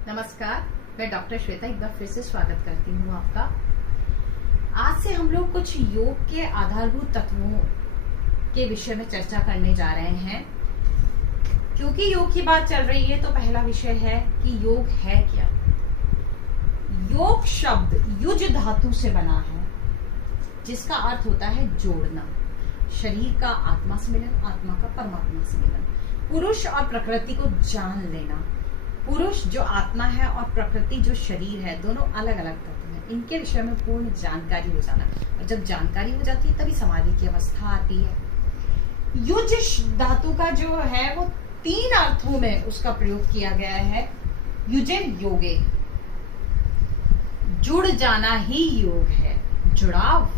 नमस्कार, मैं डॉक्टर श्वेता एक बार फिर से स्वागत करती हूँ आपका। आज से हम लोग कुछ योग के आधारभूत तत्वों के विषय में चर्चा करने जा रहे हैं। क्योंकि योग की बात चल रही है तो पहला विषय है कि योग है क्या। योग शब्द युज धातु से बना है, जिसका अर्थ होता है जोड़ना, शरीर का आत्मा से मिलन, आत्मा का परमात्मा से मिलन, पुरुष और प्रकृति को जान लेना। पुरुष जो आत्मा है और प्रकृति जो शरीर है, दोनों अलग अलग तत्व हैं। इनके विषय में पूर्ण जानकारी हो जाना, और जब जानकारी हो जाती है तभी समाधि की अवस्था आती है। युज धातु का जो है वो 3 अर्थों में उसका प्रयोग किया गया है। युजे योगे, जुड़ जाना ही योग है, जुड़ाव,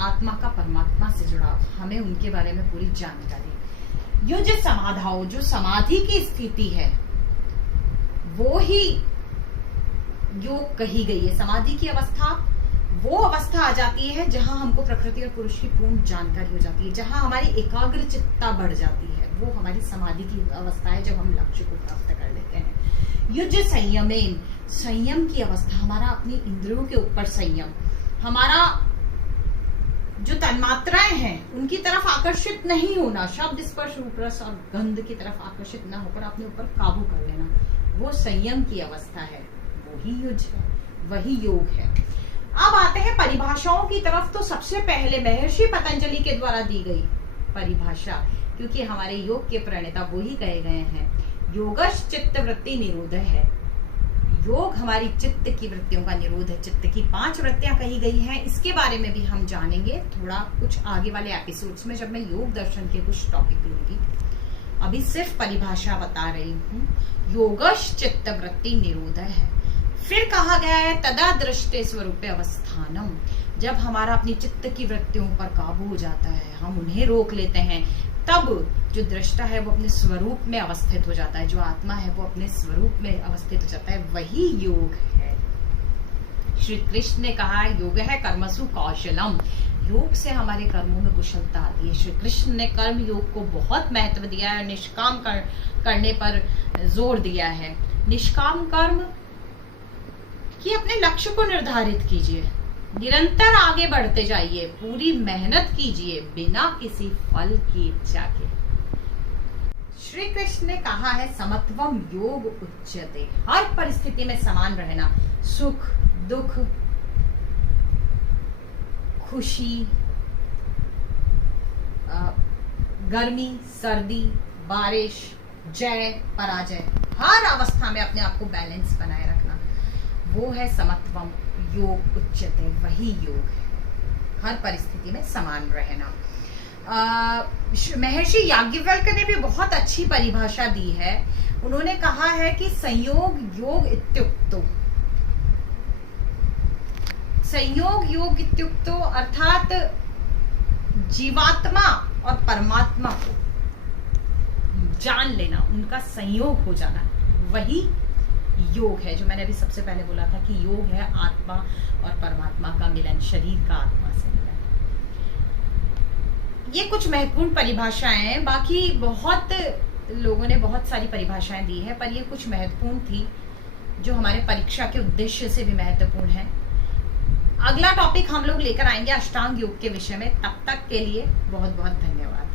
आत्मा का परमात्मा से जुड़ाव, हमें उनके बारे में पूरी जानकारी। युज समाधाओ, जो समाधि की स्थिति है वो ही योग कही गई है। समाधि की अवस्था वो अवस्था आ जाती है जहां हमको प्रकृति और पुरुष की पूर्ण जानकारी हो जाती है, जहां हमारी एकाग्र चित्ता बढ़ जाती है। वो हमारी समाधि की अवस्था है जब हम लक्ष्य को प्राप्त कर लेते हैं। युज संयमेन, संयम की अवस्था, हमारा अपनी इंद्रियों के ऊपर संयम, हमारा जो तन्मात्राएं हैं उनकी तरफ आकर्षित नहीं होना, शब्द स्पर्श रूप रस और गंध की तरफ आकर्षित न होकर अपने ऊपर काबू कर लेना, वो संयम की अवस्था है, वो ही युज है, वही योग है। अब आते हैं परिभाषाओं की तरफ। तो सबसे पहले महर्षि पतंजलि के द्वारा दी गई परिभाषा, क्योंकि हमारे योग के प्रणेता वो ही कहे गए हैं, योगश चित्त वृत्ति निरोध है। योग हमारी चित्त की वृत्तियों का निरोध है। चित्त की 5 वृत्तियां कही गई हैं, इसके बारे में भी हम जानेंगे थोड़ा कुछ आगे वाले एपिसोड्स में, जब मैं योग दर्शन के कुछ टॉपिक लूंगी। अभी सिर्फ परिभाषा बता रही हूँ। योगश चित्त वृत्ति निरोध है। फिर कहा गया है तदा दृष्टे स्वरूपे अवस्थानम, जब हमारा अपनी चित्त की वृत्तियों पर काबू हो जाता है, हम उन्हें रोक लेते हैं, तब जो दृष्टा है वो अपने स्वरूप में अवस्थित हो जाता है, जो आत्मा है वो अपने स्वरूप में अवस्थित हो जाता है, वही योग है। श्री कृष्ण ने कहा योग है कर्मसु कौशलम, योग से हमारे कर्मों में कुशलता आती है। श्री कृष्ण ने कर्म योग को बहुत महत्व दिया है, निष्काम करने पर जोर दिया है। निष्काम कर्म कि अपने लक्ष्य को निर्धारित कीजिए, निरंतर आगे बढ़ते जाइए, पूरी मेहनत कीजिए बिना किसी फल की इच्छा के। श्री कृष्ण ने कहा है समत्वम योग उच्यते, हर परिस्थिति में समान रहना, सुख दुख, खुशी, गर्मी सर्दी, बारिश, जय पराजय, हर अवस्था में अपने आप को बैलेंस बनाए रखना, वो है समत्वम योग उच्यते, वही योग है। हर परिस्थिति में समान रहना। महर्षि याज्ञवल्क्य ने भी बहुत अच्छी परिभाषा दी है। उन्होंने कहा है कि संयोग योग इत्युक्तो, संयोग योग इत्युक्तो अर्थात जीवात्मा और परमात्मा को जान लेना, उनका संयोग हो जाना, वही योग है। जो मैंने अभी सबसे पहले बोला था कि योग है आत्मा और परमात्मा का मिलन, शरीर का आत्मा से मिलन। ये कुछ महत्वपूर्ण परिभाषाएं हैं, बाकी बहुत लोगों ने बहुत सारी परिभाषाएं दी है, पर ये कुछ महत्वपूर्ण थी जो हमारे परीक्षा के उद्देश्य से भी महत्वपूर्ण है। अगला टॉपिक हम लोग लेकर आएंगे अष्टांग योग के विषय में। तब तक के लिए बहुत बहुत धन्यवाद।